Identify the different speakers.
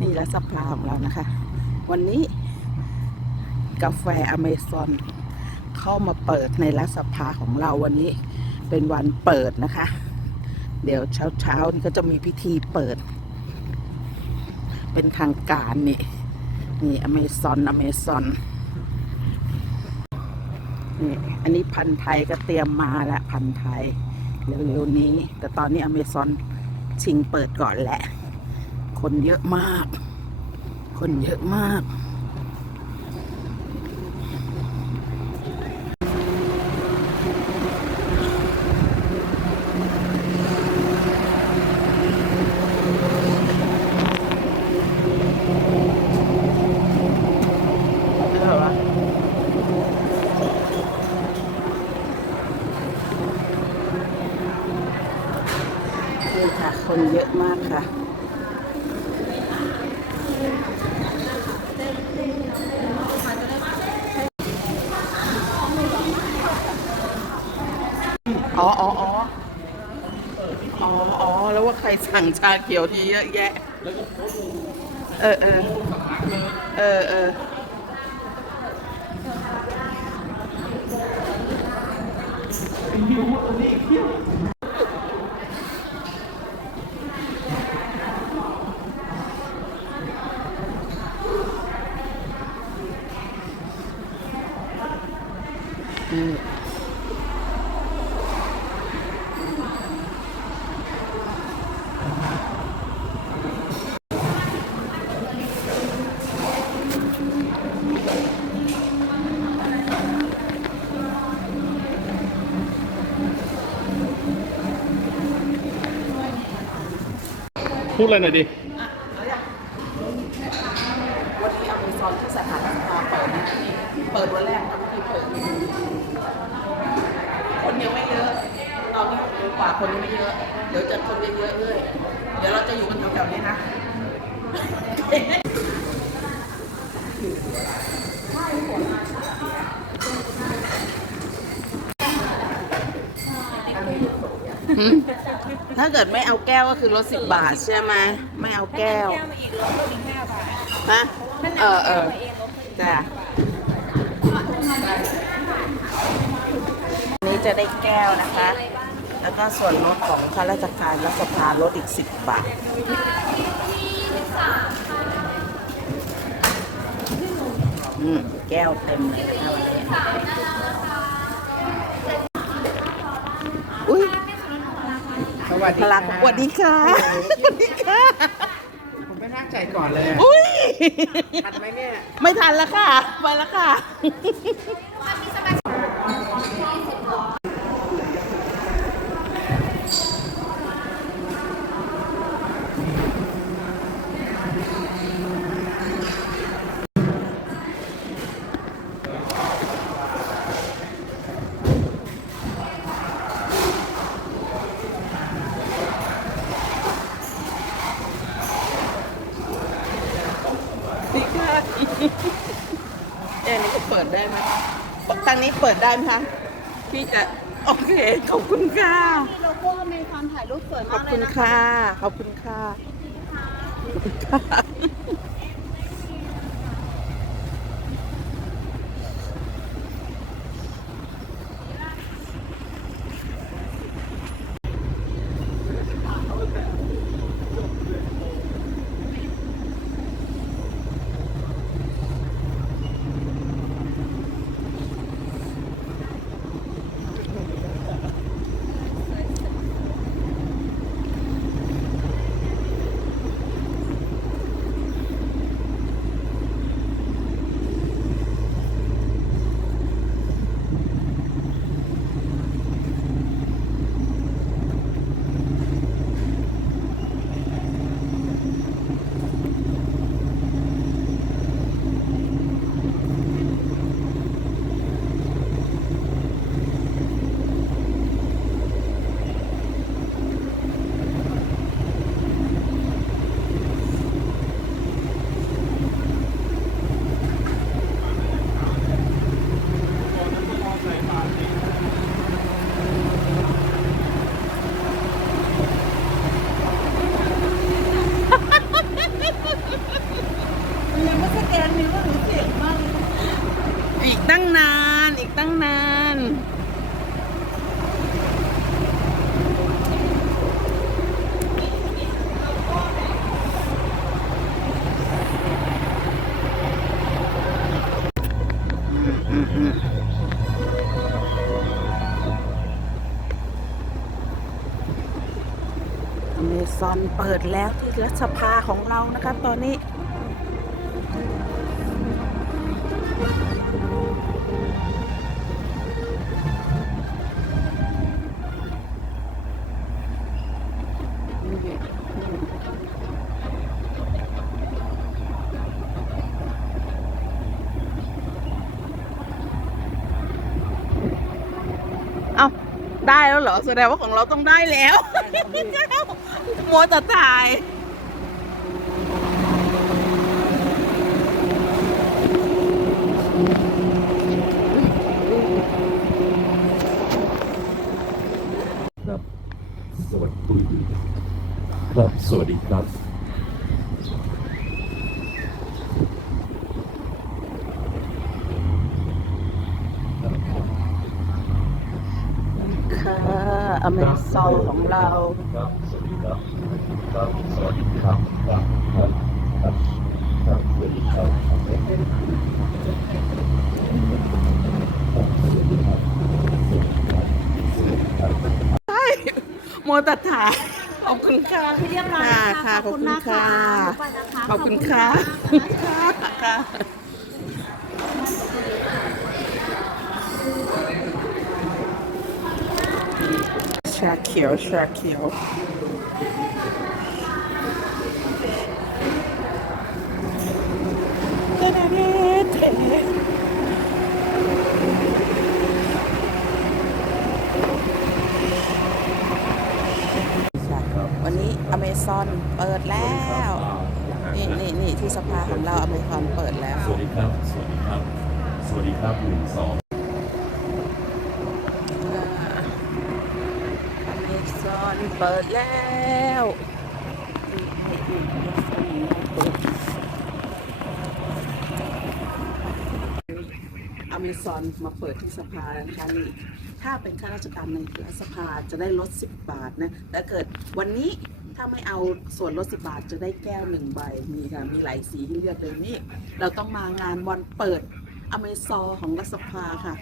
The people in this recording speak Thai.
Speaker 1: นี่ละสัปลาของเรานะคะ วันนี้กาแฟอเมซอนเข้ามาเปิดในรัฐสภาของเราวันนี้เป็นวันเปิดนะคะ เดี๋ยวเช้าเช้าๆนี่ก็จะมีพิธีเปิด เป็นทางการนี่นี่อเมซอนอเมซอนนี่อันนี้พันธไทยก็เตรียมมาแล้วพันธไทยเร็วๆนี้ แต่ตอนนี้อเมซอนชิงเปิดก่อนแหละ คนเยอะมาก คนเยอะมาก เออวะนี่ค่ะ คนเยอะมากค่ะ อ๋ออ๋ออ๋ออ๋ออ๋อ แล้วว่าใคร สั่งชาเขียวทีเยอะแยะ เออเออเออเออ
Speaker 2: พูดอะไรหน่อยดิ
Speaker 1: วันนี้อเมซอนที่สถานสภาเปิดนะเปิดวันแรกทำที่เปิด คนยังไม่เยอะ ตอนนี้กโมงกว่าคนยังไม่เยอะ เดี๋ยวจะคนเยอะๆเลยเดี๋ยวเราจะอยู่กันแถวๆนี้นะ ถ้าเกิดไม่เอาแก้วก็คือลดสิบบาทใช่ไหมไม่เอาแก้ว
Speaker 3: มาอีกลดอีกห้าบาท
Speaker 1: ฮะเออเออจ้ะนี้จะได้แก้วนะคะ แล้วก็ส่วนลดของข้าราชการรัฐสภาลดอีกสิบบาทแก้วเต็มเลยนะคะวันนี้อุ้ย
Speaker 4: ส วัสดี
Speaker 1: พลังสวัสดีค่ะสวัสดีค่ะ
Speaker 4: ผมไม่น่าใจก่อนเลยอะ
Speaker 1: อุ้ย
Speaker 4: ทันไหมเนี่ย
Speaker 1: ไม่ทันแล้วค่ะ ไปแล้วค่ะนี่ค่ะ เอ็นี่ก็เปิดได้ไหมทางนี้เปิดได้ไหมคะ พี่จะ โอเค ขอบคุณค่ะ
Speaker 3: โลโก้มีความถ่ายรูปสวย
Speaker 1: ขอ
Speaker 3: มา
Speaker 1: บ
Speaker 3: กเล
Speaker 1: คุ
Speaker 3: ย
Speaker 1: ณ
Speaker 3: นะคะ
Speaker 1: ค่ะ ขอบคุณค่ะ แกนนิ้วหนูเจ็บมากอีกตั้งนาน อีกตั้งนานอเมซอนเปิดแล้วที่รัฐสภาของเรานะคะตอนนี้ เอาได้แล้วเหรอ แสดงว่าของเราต้องได้แล้วมัวแต่ถ่าย
Speaker 2: ครับสวัสดีครับ สวัสดีครับ
Speaker 1: ค่ะอเมซอนของเรา
Speaker 2: ครับสวัสดีครับครับสวัสดีครับครับครับครับครับสวัสดีครับครับสวัสดีครับ
Speaker 1: มัวแต่ถ่ายข อบคุณค่ะ
Speaker 3: เรียบร้อย
Speaker 1: ค่ะ
Speaker 3: แล้ว
Speaker 1: ค่ะขอบคุณค่ะ
Speaker 3: ขอบคุณนะคะ
Speaker 1: ขอบคุณค่ะค่ะชาเขียวชาเขียวเทเดเทเดวันนี้ อเมซอนเปิดแล้วนี่นี่นี่ที่สภาของเราอเมซอนเปิดแล้ว
Speaker 2: สวัสดีครับ สวัสดีครับ สวัสดีครับหนึ่งสอง
Speaker 1: อเมซอนเปิดแล้วอเมซอนมาเปิดที่สภานะคะนี่ถ้าเป็นข้าราชการในรัฐสภาจะได้ลด 10 บาทนะแต่เกิดวันนี้ ถ้าไม่เอาส่วนลดสิบาทจะได้แก้วหนึ่งใบมีค่ะมีหลายสีให้เลือกเลยนี่เราต้องมางานวันเปิดอเมซอของรัฐสภาค่ะ